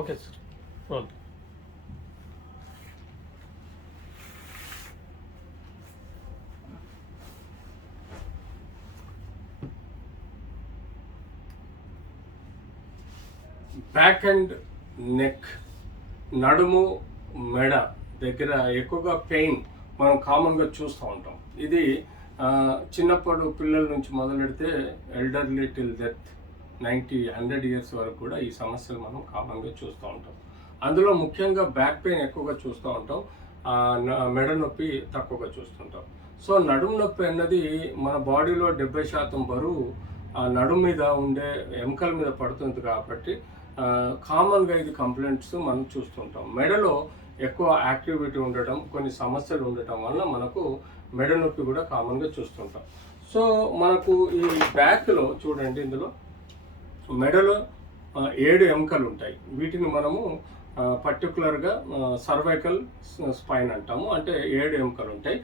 Okay sir. Roll. Back and neck, నడుము, మెడ దగ్గర ఎక్కువగా పెయిన్ మనం కామన్గా చూస్తూ ఉంటాం. ఇది చిన్నప్పుడు పిల్లల నుంచి మొదలెడితే ఎల్డర్లీ టిల్ డెత్ 90-100 ఇయర్స్ వరకు కూడా ఈ సమస్యలు మనం కామన్గా చూస్తూ ఉంటాం. అందులో ముఖ్యంగా బ్యాక్ పెయిన్ ఎక్కువగా చూస్తూ ఉంటాం, మెడ నొప్పి తక్కువగా చూస్తుంటాం. సో నడుము నొప్పి అన్నది మన బాడీలో 70% బరువు ఆ నడుము మీద ఉండే ఎముకల మీద పడుతుంది కాబట్టి కామన్గా ఇది కంప్లైంట్స్ మనం చూస్తుంటాం. మెడలో ఎక్కువ యాక్టివిటీ ఉండటం, కొన్ని సమస్యలు ఉండటం వల్ల మనకు మెడ నొప్పి కూడా కామన్గా చూస్తుంటాం. సో మనకు ఈ బ్యాక్లో చూడండి, ఇందులో మెడలో 7 ఎముకలు ఉంటాయి. వీటిని మనము పర్టికులర్గా సర్వైకల్ స్పైన్ అంటాము. అంటే 7 ఎముకలు ఉంటాయి.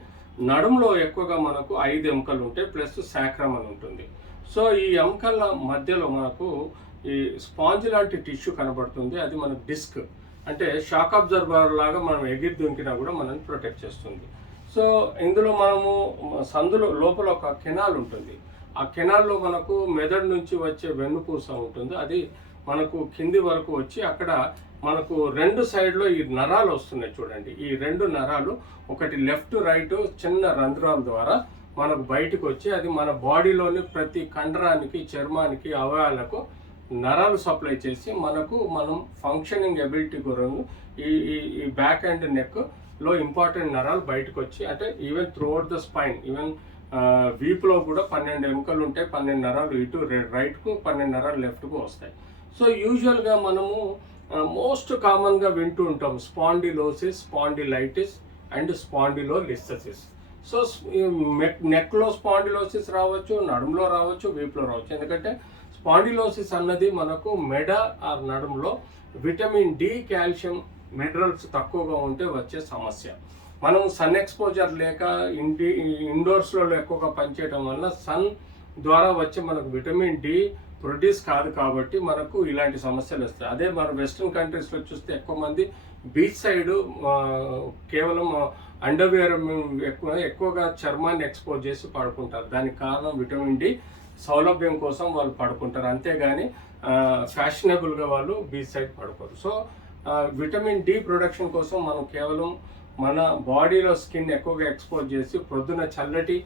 నడుములో ఎక్కువగా మనకు 5 ఎముకలు ఉంటాయి, ప్లస్ శాక్రమ్ అని ఉంటుంది. సో ఈ ఎముకల మధ్యలో మనకు ఈ స్పాంజ్ లాంటి టిష్యూ కనబడుతుంది. అది మనకు డిస్క్, అంటే షాక్ అబ్జర్వర్ లాగా మనం ఎగిరి దుంకినా కూడా మనల్ని ప్రొటెక్ట్ చేస్తుంది. సో ఇందులో మనము సందులో లోపల ఒక కెనాల్ ఉంటుంది. ఆ కెనాల్లో మనకు మెదడు నుంచి వచ్చే వెన్నుపూస ఉంటుంది. అది మనకు కింది వరకు వచ్చి అక్కడ మనకు 2 సైడ్లో ఈ నరాలు వస్తున్నాయి చూడండి. ఈ 2 నరాలు, ఒకటి లెఫ్ట్ రైట్ చిన్న రంధ్రాల ద్వారా మనకు బయటకు వచ్చి అది మన బాడీలోని ప్రతి కండరానికి, చర్మానికి, అవయవాలకు నరాలు సప్లై చేసి మనం ఫంక్షనింగ్ ఎబిలిటీ గురించి ఈ బ్యాక్ అండ్ నెక్లో ఇంపార్టెంట్ నరాలు బయటకు వచ్చి, అంటే even throughout the spine, even వీపులో కూడా 12 ఎముకలు ఉంటాయి, 12 నరాలు ఇటు రైట్కు, 12 నరాలు లెఫ్ట్కు వస్తాయి. సో యూజువల్గా మనము మోస్ట్ కామన్గా వింటూ ఉంటాం spondylosis, spondylitis and spondylolisthesis. So నెక్లో స్పాండిలోసిస్ రావచ్చు, నడుములో రావచ్చు, వీపులో రావచ్చు. ఎందుకంటే స్పాండిలోసిస్ అన్నది మనకు మెడ ఆ నడుములో విటమిన్ డి, కాల్షియం, మినరల్స్ తక్కువగా ఉంటే వచ్చే సమస్య. మనం సన్ ఎక్స్పోజర్ లేక ఇండోర్స్లో ఎక్కువగా పనిచేయడం వల్ల సన్ ద్వారా వచ్చే మనకు విటమిన్ డి ప్రొడ్యూస్ కాదు కాబట్టి మనకు ఇలాంటి సమస్యలు వస్తాయి. అదే మన వెస్ట్రన్ కంట్రీస్లో చూస్తే ఎక్కువ మంది బీచ్ సైడ్ కేవలం అండర్వేర్ ఎక్కువగా చర్మాన్ని ఎక్స్పోజ్ చేసి పడుకుంటారు. దానికి కారణం విటమిన్ డి సౌలభ్యం కోసం వాళ్ళు పడుకుంటారు, అంతేగాని ఫ్యాషనబుల్గా వాళ్ళు బీచ్ సైడ్ పడుకోరు. సో విటమిన్ డి ప్రొడక్షన్ కోసం మనం కేవలం మన బాడీలో స్కిన్ ఎక్కువగా ఎక్స్పోజ్ చేసి ప్రొద్దున చల్లటి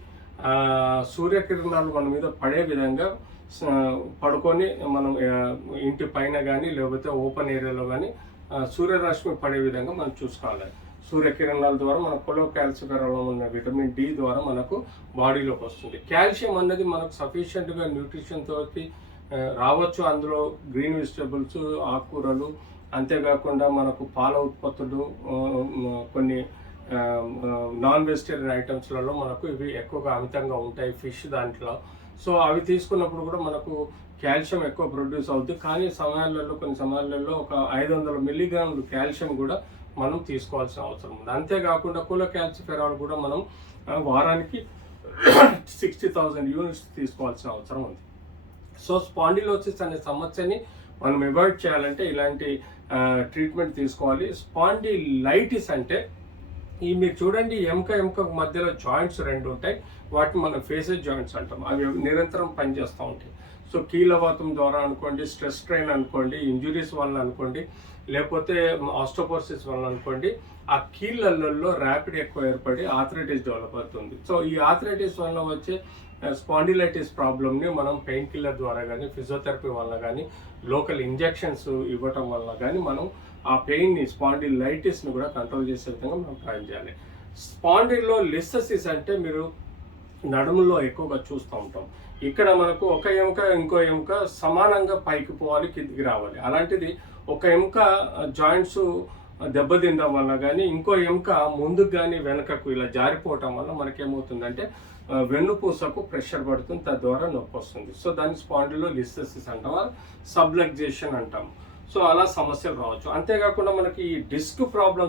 సూర్యకిరణాలు మన మీద పడే విధంగా పడుకొని మనం ఇంటి పైన కానీ లేకపోతే ఓపెన్ ఏరియాలో కానీ సూర్యరశ్మి పడే విధంగా మనం చూసుకోవాలి. సూర్యకిరణాల ద్వారా మన కొలోకాల్సిఫెరాల్లో ఉన్న విటమిన్ డి ద్వారా మనకు బాడీలోకి వస్తుంది. కాల్షియం అన్నది మనకు సఫిషియెంట్గా న్యూట్రిషన్ తోటి రావచ్చు. అందులో గ్రీన్ వెజిటబుల్స్, ఆకుకూరలు, అంతేకాకుండా మనకు పాల ఉత్పత్తులు, కొన్ని నాన్ వెజిటేరియన్ ఐటమ్స్లలో మనకు ఇవి ఎక్కువగా అమితంగా ఉంటాయి, ఫిష్ దాంట్లో. సో అవి తీసుకున్నప్పుడు కూడా మనకు కాల్షియం ఎక్కువ ప్రొడ్యూస్ అవుతుంది. కానీ కొన్ని సమయాలలో ఒక 500 మిల్లీగ్రాములు కాల్షియం కూడా మనం తీసుకోవాల్సిన అవసరం ఉంది. అంతేకాకుండా కొలోకాల్సిఫెరాల్ కూడా మనం వారానికి 60,000 యూనిట్స్ తీసుకోవాల్సిన అవసరం ఉంది. సో స్పాండిలోసిస్ అనే సమస్యని మనం అవాయిడ్ చేయాలంటే ఇలాంటి ట్రీట్మెంట్ తీసుకోవాలి. స్పాండిలైటిస్ అంటే మీరు చూడండి, ఎముక మధ్యలో జాయింట్స్ 2 ఉంటాయి. వాటిని మనం ఫేసెస్ జాయింట్స్ అంటాం. అవి నిరంతరం పనిచేస్తూ ఉంటాయి. సో కీలవాతం ద్వారా అనుకోండి, స్ట్రెస్ స్ట్రెయిన్ అనుకోండి, ఇంజురీస్ వలన అనుకోండి, లేకపోతే ఆస్టోపోరోసిస్ వలన అనుకోండి, ఆ కీళ్ళల్లో ర్యాపిడ్ ఎక్కువ ఏర్పడి ఆర్థరైటిస్ డెవలప్ అవుతుంది. సో ఈ ఆర్థరైటిస్ వలన వచ్చే స్పాండిలైటిస్ ప్రాబ్లమ్ని మనం పెయిన్ కిల్లర్ ద్వారా కానీ, ఫిజియోథెరపీ వల్ల కానీ, లోకల్ ఇంజెక్షన్స్ ఇవ్వటం వల్ల కానీ మనం ఆ పెయిన్ని, స్పాండిలైటిస్ని కూడా కంట్రోల్ చేసే విధంగా మనం ట్రై చేయాలి. స్పాండిలోలిస్థెసిస్ అంటే మీరు నడుములో ఎక్కువగా చూస్తూ ఉంటాం. ఇక్కడ మనకు ఒక ఎముక ఇంకో ఎముక సమానంగా పైకి పోవాలి, కిందికి రావాలి. అలాంటిది ఒక ఎముక జాయింట్స్ దెబ్బతినడం వల్ల కానీ, ఇంకో ఎముక ముందుకు కానీ వెనకకు ఇలా జారిపోవటం వల్ల మనకేమవుతుందంటే వెన్నుపూసకు ప్రెషర్ పడుతుంది, తద్వారా నొప్పి వస్తుంది. సో దాన్ని స్పాండిలోలిస్థెసిస్ అంటాం, సబ్లక్జేషన్ అంటాం. సో అలా సమస్యలు రావచ్చు. అంతేకాకుండా మనకి ఈ డిస్క్ ప్రాబ్లమ్స్